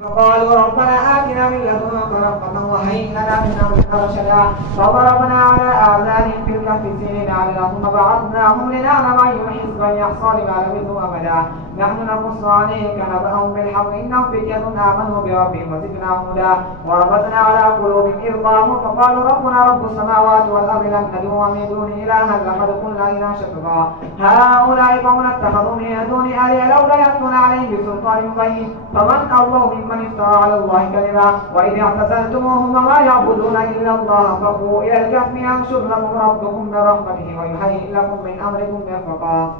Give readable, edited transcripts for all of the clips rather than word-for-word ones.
فقالوا ربنا آتنا من لدنك رحمة وهيئ لنا من أمرنا رشدا فضربنا على آذانهم في الكهف سنين عددا ثم بعثناهم لنعلم أي حزب يحصى لما لبثوا أمدا نحن نقص عليك نبأهم بالحق إنهم فتية آمنوا بربهم وزدناهم هدى وربطنا على قلوبهم إذ قاموا فقالوا ربنا رب السماوات والأرض لن ندعو من دونه إلها لقد قلنا إذا شططا هؤلاء قوم اتخذوا من دونه آلهة لولا يأتون عليهم بسلطان مبين فمن أظلم ممن افترى على الله كذبا وإذ اعتزلتموهم وما يعبدون إلا الله فقوا إلى الكهف ينشر لكم ربكم من رحمته ويهيئ لكم من أمركم مرفقا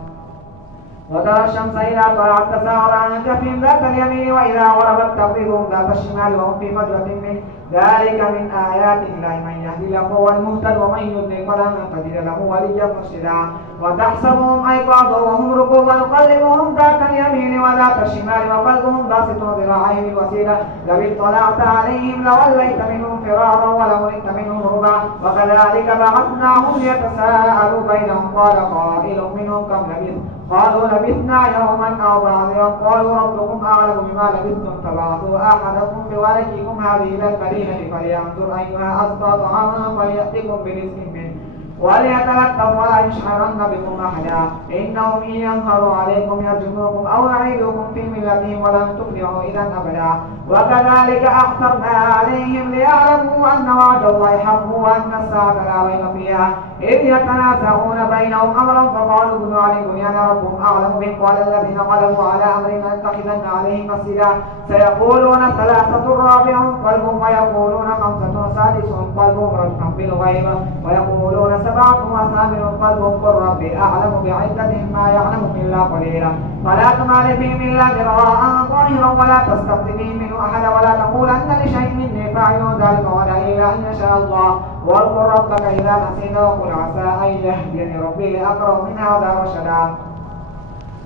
وترى الشمس إذا طلعت تساور عن كهفهم ذات اليمين وإذا غربت تقرضهم ذات الشمال وهم في فجوة منه ذلك من آيات الله من يهدي له هو المهتد ومن يضلل فلن تجد له وليا مرشدا وتحسبهم أيقاظا وهم ركوبا نقلبهم ذات اليمين وذات الشمال وقلبهم باسط ذراعيه بالوسيلة لو اطلعت عليهم لوليت منهم فرارا ولملئت منهم ربا وكذلك بعثناهم ليتساءلوا بينهم قال قائل منهم كم لبثتم قالوا لبثنا يوما أو بعض يوم قالوا ربكم أعلم بما لبثتم فبعثوا أحدكم بورقكم هذه إلى المدينة فلينظر أيها أزكى طعاما فليأتكم برزق منه وليتلطف ولا يشعرن بكم أحدا إنهم إن يظهروا عليكم يرجموكم أو يعيدوكم في ملتهم ولن تفلحوا إذا أبدا وكذلك أعثرنا عليهم ليعلموا أن وعد الله حق وأن الساعة لا ريب فيها إذ يتنازعون بينهم أمرا فقالوا ابنوا عليهم بنيانا ربهم أعلم بهم قال الذين غلبوا على أمرهم لنتخذن عليهم مسجدا سيقولون ثلاثة رابعهم قلبهم ويقولون خمسة سادسهم قلبهم رجحا بالغيب ويقولون سبعة وثامن قلبهم قل ربي أعلم بعدتهم ما يعلم إلا قليلا فلا تمال فيهم إلا ذراعا ظاهرا ولا تستفت فيهم منه أحدا ولا تقولن لشيء إني فاعل ذلك غدا إلا أن يشاء الله واذكر ربك إذا نسيت وقل عسى أن يهديني ربي لأقرب من هذا رشدا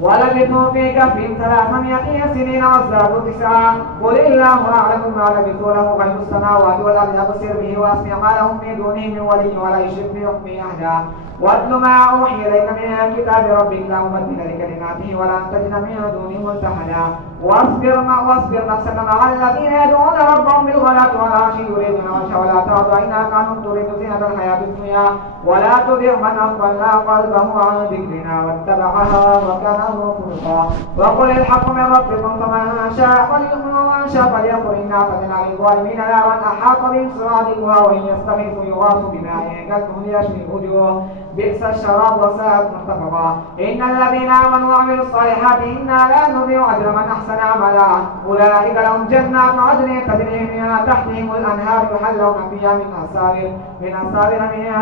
ولبثوا في كهفهم 300 سنين وازدادوا 9 قل الله أعلم ما لبثوا له غيب السماوات والأرض أبصر به وأسمع ما لهم من دونه من ولي ولا يشرك في حكمه أحدا واتل ما أوحي إليك من كتاب ربك لا مبدل لكلماته ولن تجد من دونه ملتحدا واصبر نفسك مع الذين يدعون ربهم بالغداة والعشي يريدون وجهه ولا تعد عيناك عنهم تريد زينة الحياة الدنيا ولا تطع من أغفلنا قلبه عن ذكرنا واتبع هواه وكان أمره فرطا وقل الحق من ربكم فمن شاء فليؤمن ومن شاء فليكفر إنا أعتدنا للظالمين نارا أحاط بهم سرادقها وإن يستغيثوا يغاثوا بماء كالمهل يشوي الوجوه بئس الشراب وساءت مرتفقا إن الذين آمنوا وعملوا الصالحات إنا لا نضيع أجر من أحسن عملا أولئك لهم جنات عدن تجري من تحتهم الأنهار يحلون فيها من أساور من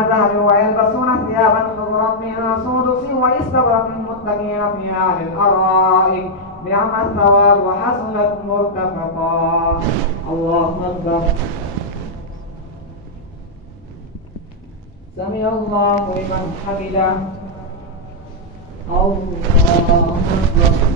ذهب ويلبسون ثيابا خضرا من سندس واستبرق متكئين فيها على الأرائك نعم الثواب وحسنت مرتفقا الله أكبر سمع الله لمن حمده الله أكبر